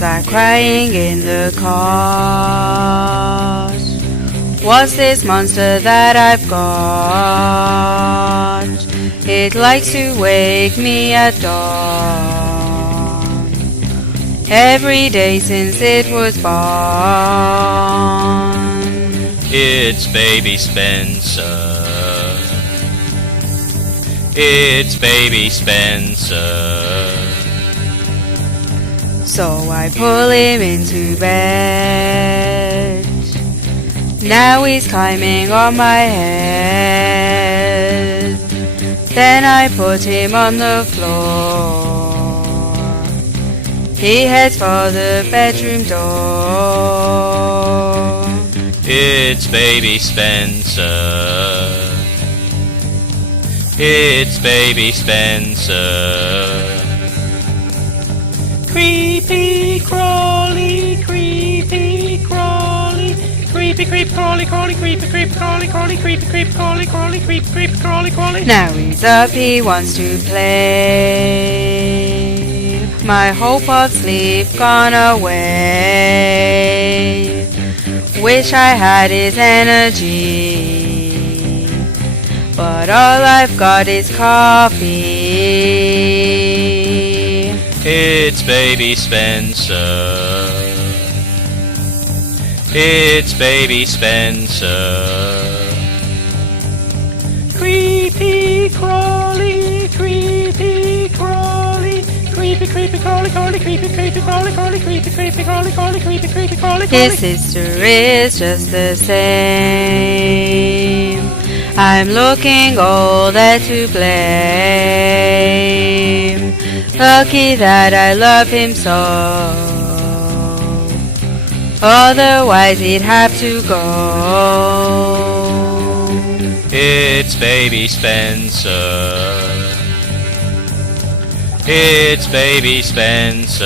Start crying in the cart. What's this monster that I've got? It likes to wake me at dawn, every day since it was born. It's baby Spencer. It's baby Spencer. So I pull him into bed. Now he's climbing on my head. Then I put him on the floor. He heads for the bedroom door. It's baby Spencer. It's baby Spencer. Creepy crawly, creepy crawly, creepy creep crawly crawly, creepy creep crawly crawly, creepy creep crawly crawly, creepy creep crawly crawly. Now he's up, he wants to play. My hope of sleep gone away. Wish I had his energy, but all I've got is coffee. It's baby Spencer. It's baby Spencer. Creepy crawly, creepy crawly, creepy creepy crawly crawly, creepy creepy crawly crawly, creepy creepy crawly crawly, creepy creepy crawly crawly. His sister is just the same. I'm looking older to blame. Lucky that I love him so, otherwise he'd have to go. It's baby Spencer. It's baby Spencer.